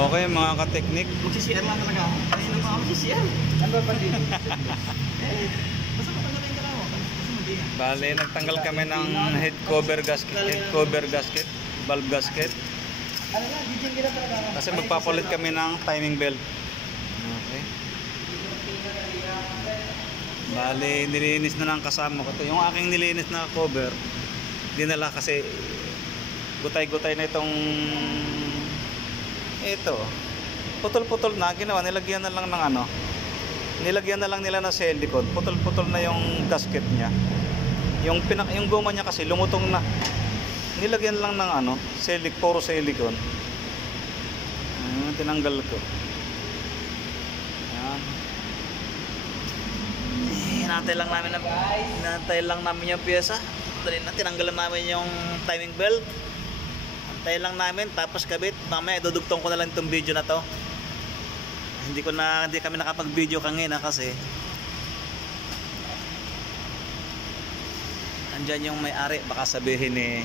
Okay mga ka-teknik. Magsisiyar lang talaga ako. Kanina pa ako magsisiyar. Ano ba din? Basta patanggalin ka lang ako. Bale, nagtanggal kami ng head cover gasket, valve gasket. Ano na, DJ kita talaga ako. Kasi magpapalit kami ng timing belt. Okay. Bale, nilinis na ng kasama ko to. Yung aking nilinis na cover, dinala kasi gutay-gutay na itong ito. Putol-putol na, ginawa, nilagyan na lang ng ano. Nilagyan na lang nila ng silicone. Putol-putol na yung gasket niya. Yung goma niya kasi lumutong na. Nilagyan lang ng ano, puro silicone. Tinanggal ko. Ayan. Hinantay lang namin yung pyesa. Dali na, tinanggalan namin yung timing belt. Antay lang namin, tapos kabit. Mamaya idudugtong ko na lang itong video na to. Hindi kami nakapag-video kanina kasi andyan yung may-ari, baka sabihin eh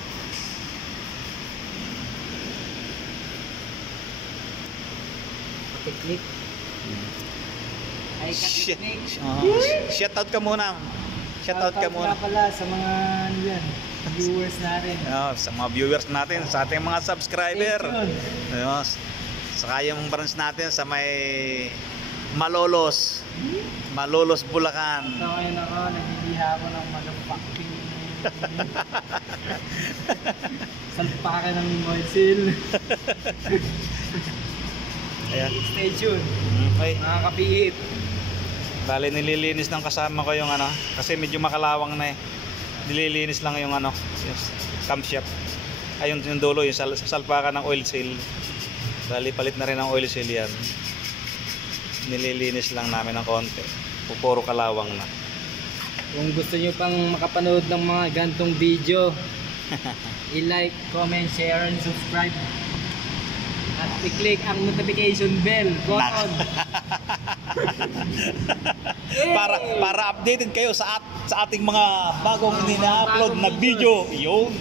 Teknik. Ay, shit. ka-teknik. Shoutout ka muna. Shoutout ka muna. Pala sa mga ano yan, viewers natin. Sa mga viewers natin, sa ating mga subscriber. Saka yung branch natin sa may Malolos. Malolos, Bulacan. So ngayon ako, nagbibihya ako ng magampakting salpakan ng Moisil. Ayan. Stay tuned. Okay. Mga kapihit. Bale, nililinis ng kasama ko yung ano, kasi medyo makalawang na eh. Nililinis lang yung ano, yung camshaft. Ayun yung dulo, yung salpakan ng oil seal. Bale, palit na rin ang oil seal yan. Nililinis lang namin ng konti. Puro kalawang na. Kung gusto nyo pang makapanood ng mga gantong video, i-like, comment, share, and subscribe. At i-click ang notification bell button. para updated kayo sa ating mga bagong ina-upload na video. Yun.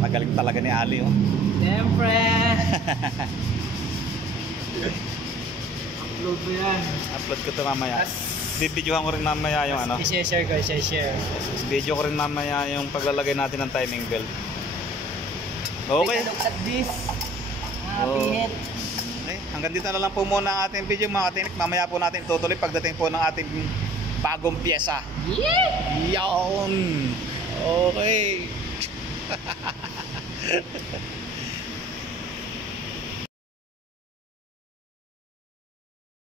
Magaling talaga ni Ali, oh. Siyempre. Upload mo yan. Upload ko to mamaya. Bibidyohan ko rin mamaya yung ano. I-share ko, i-share. Video ko rin mamaya yung paglalagay natin ng timing belt. Okay. Take a look at this. Kapihit. Okay. Hanggang dito na lang po muna ang ating video mga ka-teknik. Mamaya po natin tutuloy pagdating po ng ating bagong pyesa. Yeah! Yawn! Okay.